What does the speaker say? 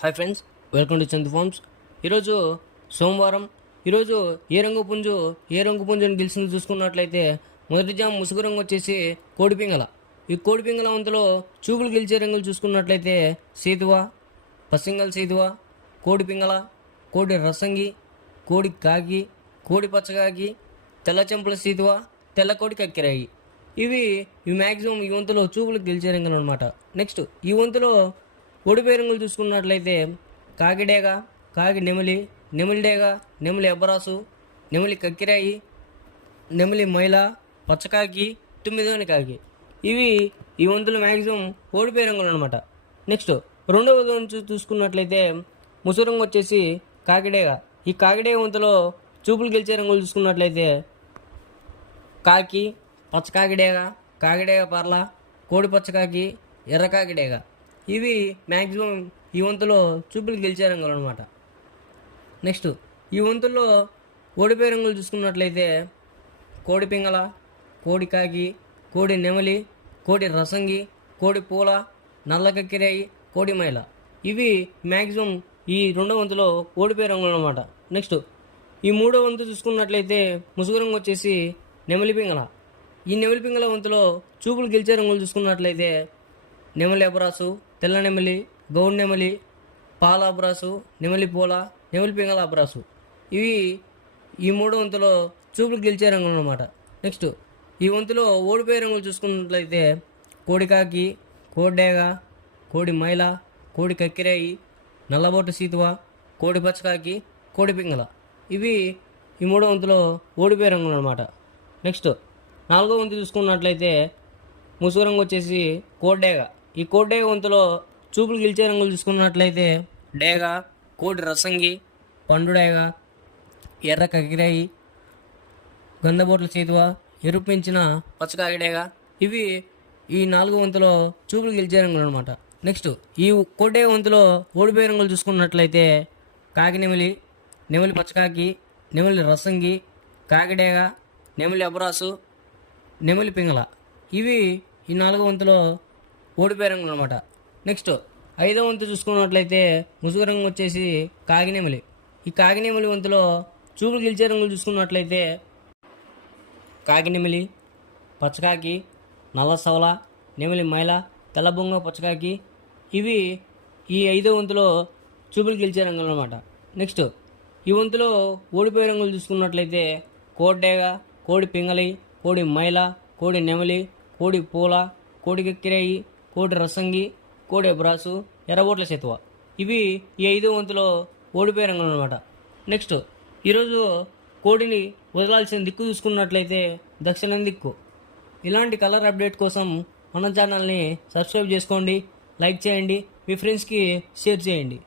Hi friends, welcome to Chandu farms. ఈరోజు సోమవారం. ఈరోజు ఏ రంగు పుంజుని గెలిచింది చూసుకున్నట్లయితే మొదటి జామ్ ముసుగు రంగు వచ్చేసి కోడిపింగళ. ఈ కోడిపింగళ వంతులో చూపులు గెలిచే రంగులు చూసుకున్నట్లయితే సీతువ, పసింగల్ సీతువ, కోడిపింగళ, కోడి రసంగి, కోడి కాకి, కోడి పచ్చకాకి, తెల్ల చెంపుల సీతువ, తెల్ల కోడి కక్కిరాయి. ఇవి మ్యాక్సిమం ఈ వంతులో చూపులు గెలిచే రంగులు అనమాట. నెక్స్ట్ ఈ వంతులో ఓడిపోయే రంగులు చూసుకున్నట్లయితే కాకిడేగ, కాకి నెమిలి, నెమిలిడేగ, నెమిలి అబ్బరాసు, నెమిలి కక్కిరాయి, నెమిలి మైల, పచ్చకాకి, తొమ్మిదోని కాకి. ఇవి ఈ వంతులు మ్యాక్సిమం ఓడిపోయే రంగులు అనమాట. నెక్స్ట్ రెండవ వంతు చూసుకున్నట్లయితే ముసుగు రంగు వచ్చేసి కాకిడేగ. ఈ కాకిడేగ వంతులో చూపులు గెలిచే రంగులు చూసుకున్నట్లయితే కాకి, పచ్చకాకిడేగ, కాకిడేగ పర్ల, కోడి పచ్చకాకి, ఎర్ర కాకిడేగ. ఇవి మ్యాక్సిమం ఈ వంతులో చూపులు గెలిచే రంగులు అనమాట. నెక్స్ట్ ఈ వంతుల్లో ఓడిపోయే రంగులు చూసుకున్నట్లయితే కోడి పింగళ, కోడి కాకి, కోడి నెమలి, కోడి రసంగి, కోడి పూల, నల్ల కక్కిరాయి, కోడి మైల. ఇవి మ్యాక్సిమం ఈ రెండో వంతులో ఓడిపోయే రంగులు అనమాట. నెక్స్ట్ ఈ మూడో వంతు చూసుకున్నట్లయితే ముసుగు రంగు వచ్చేసి నెమలి పింగళ. ఈ నెమలి పింగళ వంతులో చూపులు గెలిచే రంగులు చూసుకున్నట్లయితే నెమలి అబ్రాసు, తెల్ల నెమలి, గౌడ్ నెమలి, పాల అబ్రాసు, నెమలి పూల, నెమలి పింగళ అబ్రాసు. ఇవి ఈ మూడో వంతులో చూపులు గెలిచే రంగులు అనమాట. నెక్స్ట్ ఈ వంతులో ఓడిపోయే రంగులు చూసుకున్నట్లయితే కోడికాకి, కోడేగ, కోడి మైల, కోడి కక్కిరాయి, నల్లబొట్టు సీతువ, కోడి పచ్చకాకి, కోడి పింగళ. ఇవి ఈ మూడో వంతులో ఓడిపోయే రంగులు అనమాట. నెక్స్ట్ నాలుగో వంతు చూసుకున్నట్లయితే ముసుగు రంగు వచ్చేసి కోడేగ. ఈ కోడేగ వంతులో చూపులు గెలిచే రంగులు చూసుకున్నట్లయితే డేగ, కోడి రసంగి, పండుడేగ, ఎర్ర కకిరాయి, గంధబోట్ల చేతువ, ఎరుపు పెంచిన పచ్చకాకిడేగ. ఇవి ఈ నాలుగో వంతులో చూపులు గెలిచే రంగులు అనమాట. నెక్స్ట్ ఈ కోడేగ వంతులో ఓడిపోయే రంగులు చూసుకున్నట్లయితే కాకి నెమిలి, నెమిలి పచ్చకాకి, నెమిలి రసంగి, కాకిడేగ, నెమిలి అబ్రాసు, నెమిలి పింగళ. ఇవి ఈ నాలుగో వంతులో ఓడిపోయే రంగులు అనమాట. నెక్స్ట్ ఐదో వంతు చూసుకున్నట్లయితే ముసుగు రంగు వచ్చేసి కాకినెమిలి. ఈ కాకినెమిలి వంతులో చూపులు గెలిచే రంగులు చూసుకున్నట్లయితే కాకినెమిలి, పచ్చకాకి, నల్ల సవల, నెమిలి మైల, తెల్ల బొంగ పచ్చకాకి. ఇవి ఈ ఐదో వంతులో చూపులు గెలిచే రంగులు అనమాట. నెక్స్ట్ ఈ వంతులో ఓడిపోయే రంగులు చూసుకున్నట్లయితే కోడేగ, కోడి పింగళి, కోడి మైల, కోడి నెమలి, కోడి పూల, కోడి కక్కిరాయి, కోడి రసంగి, కోడి అబ్రాసు, ఎర్రబోట్ల చేతువ. ఇవి ఈ ఐదో వంతులో ఓడిపోయే రంగులు అనమాట. నెక్స్ట్ ఈరోజు కోడిని వదలాల్సిన దిక్కు చూసుకున్నట్లయితే దక్షిణం దిక్కు. ఇలాంటి కలర్ అప్డేట్ కోసం మన ఛానల్ని సబ్స్క్రైబ్ చేసుకోండి, లైక్ చేయండి, మీ ఫ్రెండ్స్కి షేర్ చేయండి.